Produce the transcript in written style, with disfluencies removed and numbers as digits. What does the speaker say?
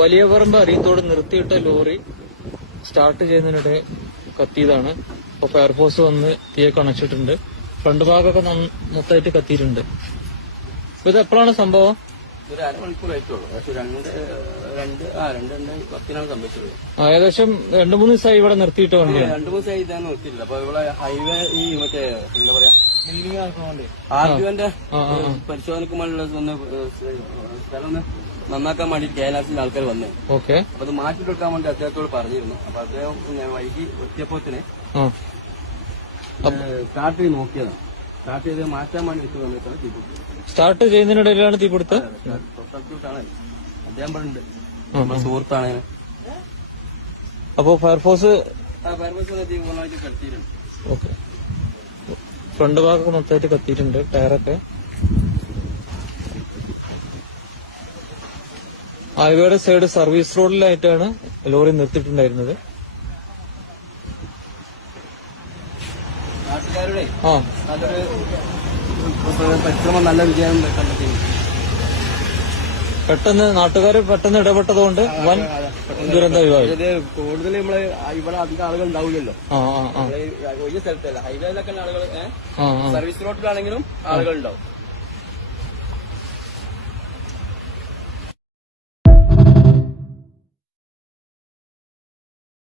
വലിയ പറമ്പ് അരിയത്തോട് നിർത്തിയിട്ട ലോറി സ്റ്റാർട്ട് ചെയ്യുന്നതിനിടെ കത്തിയതാണ്. ഇപ്പൊ ഫയർഫോഴ്സ് വന്ന് തീയൊക്കെ അണച്ചിട്ടുണ്ട്. ഫ്രണ്ട് ഭാഗമൊക്കെ മൊത്തമായിട്ട് കത്തിയിട്ടുണ്ട്. അപ്പൊ ഇത് എപ്പോഴാണ് സംഭവം? ഒരു അരമണിക്കൂറായിട്ടുള്ളൂ. രണ്ടിനാണ് സംഭവിച്ചത്. ഏകദേശം 2-3 ദിവസമായി ഇവിടെ നിർത്തിയിട്ട് വണ്ടിയാണ്. 2-3 ദിവസമായി ഇതാണ് നിർത്തിയിട്ടില്ല. അപ്പൊ ഇവിടെ ഹൈവേ ഈ മറ്റേ എന്താ പറയാ ബിൽഡിംഗ് ആക്കുന്നതുകൊണ്ട് ആർഡിഒന്റെ പരിശോധനക്കുമ്പോഴുള്ള സ്ഥലം ഒന്ന് നന്നാക്കാൻ വേണ്ടി കേരളത്തിലെ ആൾക്കാർ വന്നേ. ഓക്കെ. അപ്പൊ അത് മാറ്റിയെടുക്കാൻ വേണ്ടി അദ്ദേഹത്തോട് പറഞ്ഞിരുന്നു. അപ്പൊ അദ്ദേഹം ഞാൻ വൈകി എത്തിയപ്പോത്തിന് സ്റ്റാർട്ട് ചെയ്ത് നോക്കിയതാണ്. സ്റ്റാർട്ട് ചെയ്ത് മാറ്റാൻ വേണ്ടി എത്തിയ സമയത്താണ് തീപിടുത്തം. സ്റ്റാർട്ട് ചെയ്യുന്നതിനിടയിലാണ് തീപിടുത്തം. തൊട്ടടുത്താണ് അദ്ദേഹം പറഞ്ഞിട്ടുണ്ട്. നമ്മുടെ സുഹൃത്താണ്. അപ്പോ ഫയർഫോഴ്സ് പൂർണ്ണമായിട്ട് കത്തിയിട്ടുണ്ട്. ഓക്കെ. ഫ്രണ്ട് ഭാഗമൊക്കെ മൊത്തമായിട്ട് കത്തിയിട്ടുണ്ട്. ടയറൊക്കെ ഹൈവേയുടെ സൈഡ് സർവീസ് റോഡിലായിട്ടാണ് ലോറി നിർത്തിയിട്ടുണ്ടായിരുന്നത്. നാട്ടുകാരുടെ അതൊരു പരിശ്രമം നല്ല വിജയം നാട്ടുകാർ പെട്ടെന്ന് ഇടപെട്ടതുകൊണ്ട് വൻ ദുരന്ത ഒഴിവായി. കൂടുതൽ നമ്മള് ഇവിടെ അധികം ആളുകൾ ഉണ്ടാവില്ലല്ലോ. വലിയ സ്ഥലത്തല്ല, ഹൈവേയിലൊക്കെ ആളുകൾ സർവീസ് റോഡിലാണെങ്കിലും ആളുകൾ ഉണ്ടാവും.